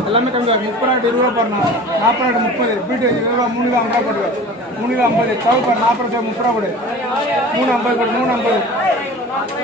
எல்லாமே கம்மி 30 20 ரூபா பாருண்ணா 40 30 பீட்டு 20 ரூபா 3 கிலோ 50 ரூபா போடுவேன் 3 கிலோ 50 சவு பாரு 40 30 ரூபா போடு 350 போடு 350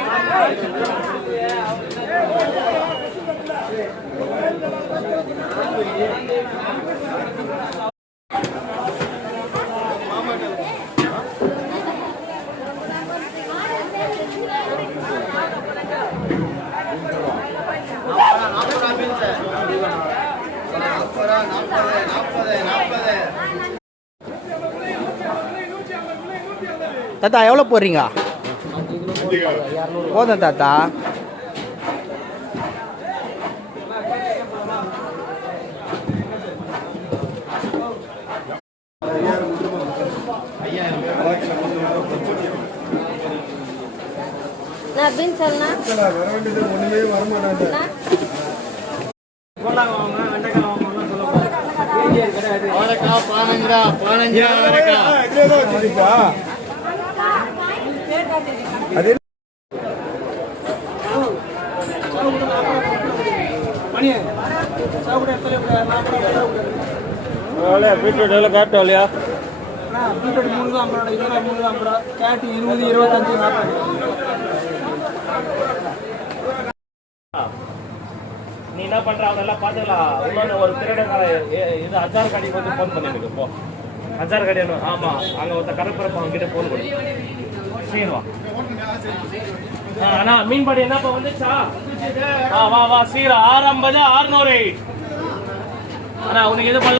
தாத்தா எவ்வளோ போடுறீங்க? போதும் தாத்தா. அப்படின்னு சொன்னா பீட்ரூட் எவ்வளோ கேரட் இல்லையா? பீட்ரூட் 3 தான் 50 ரூபா 3 தான் 50 ரூபா கேரட் 20 25 நீ என்ன பண்ற அவனெல்லாம் பார்த்துக்கலாம். இன்னொன்று ஒரு திருடனை இது அச்சார் கடைக்கு வந்து ஃபோன் பண்ணிட்டு போ. அச்சார் கடை ஆமா அங்கே ஒருத்த கருப்பரப்ப அவங்ககிட்ட ஃபோன் கொடு. சீக்கிரம் அண்ணா மீன்பாடி என்னப்பா வந்துச்சா? வா வா சீரா 650 608 அண்ணா உனக்கு எது பண்ண